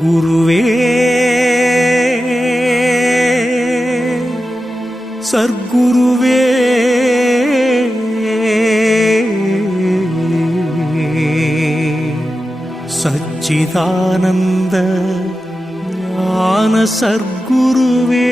குருவே சர்க்குருவே சச்சிதானந்த ஞான சர்க்குருவே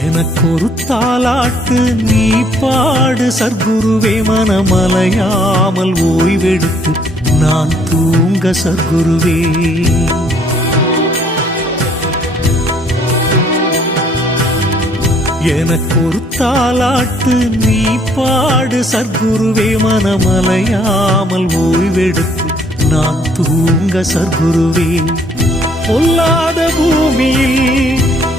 எனக்கொரு தாலாட்டு நீ பாடு சர்க்குருவே, மனமலையாமல் ஓய்வெடுத்து நான் தூங்க சர்க்குருவே. எனக்கொரு தாலாட்டு நீ பாடு சர்க்குருவே, மனமலையாமல் ஓய்வெடுத்து நான் தூங்க சர்க்குருவே. பொல்லாத பூமியில்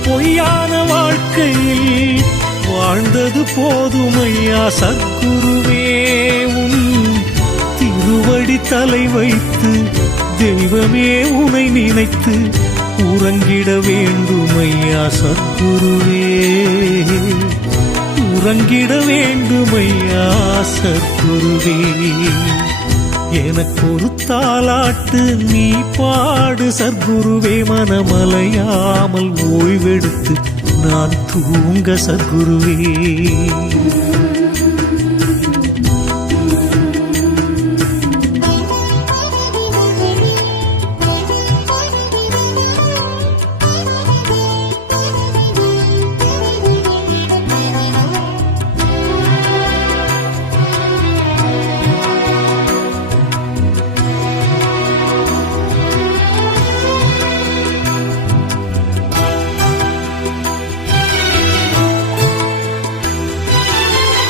பொய்யான வாழ்க்கையில் வாழ்ந்தது போதுமையா சர்க்குருவே. உன் திருவடி தலை வைத்து தெய்வமே உனை நினைத்து உறங்கிட வேண்டுமையா சர்க்குருவே, உறங்கிட வேண்டுமையா சர்க்குருவே. எனக்கொரு தாலாட்டு நீ பாடு சர்க்குருவே, மனமலையாமல் ஓய்வெடுத்து நான் தூங்க சர்க்குருவே.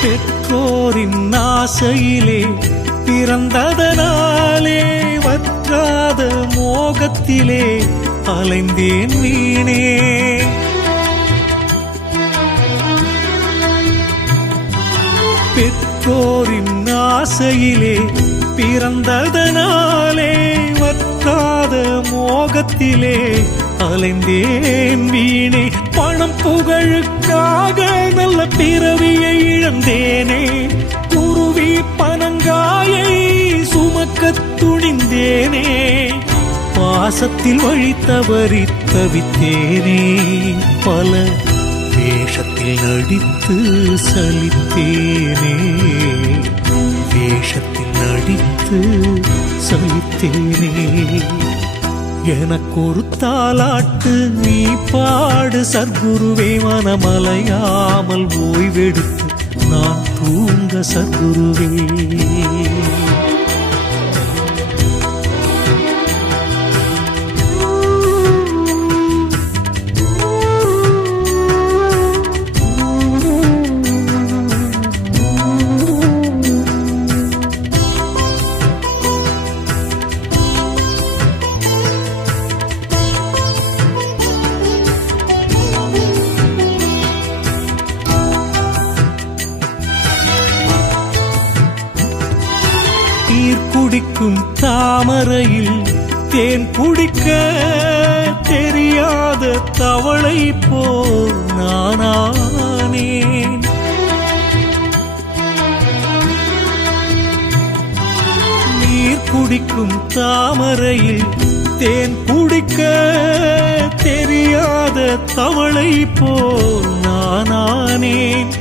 பெற்றோரின் ஆசையிலே பிறந்ததனாலே வற்றாத மோகத்திலே அலைந்தேன் வீணே. பெற்றோரின் ஆசையிலே பிறந்ததனாலே வற்றாத மோகத்திலே அலைந்தேன் வீணே. பணம் புகழுக்காக நல்ல பிறவியை இழந்தேனே, குருவி பனங்காயை சுமக்கத் துணிந்தேனே. பாசத்தில் வழி தவறி தவித்தேனே, பல வேஷத்தில் நடித்து சலித்தேனே, வேஷத்தில் நடித்து சலித்தேனே. எனக்கொரு தாலாட்டு நீ பாடு சர்க்குருவே, மனமலையாமல் ஓய்வெடுத்து நான் தூங்க சர்க்குருவே. நீர் குடிக்கும் தாமரையில் தேன் குடிக்க தெரியாத தவளை போல் நானானேன். நீர் குடிக்கும் தாமரையில் தேன் குடிக்க தெரியாத தவளை போல் நானானேன்.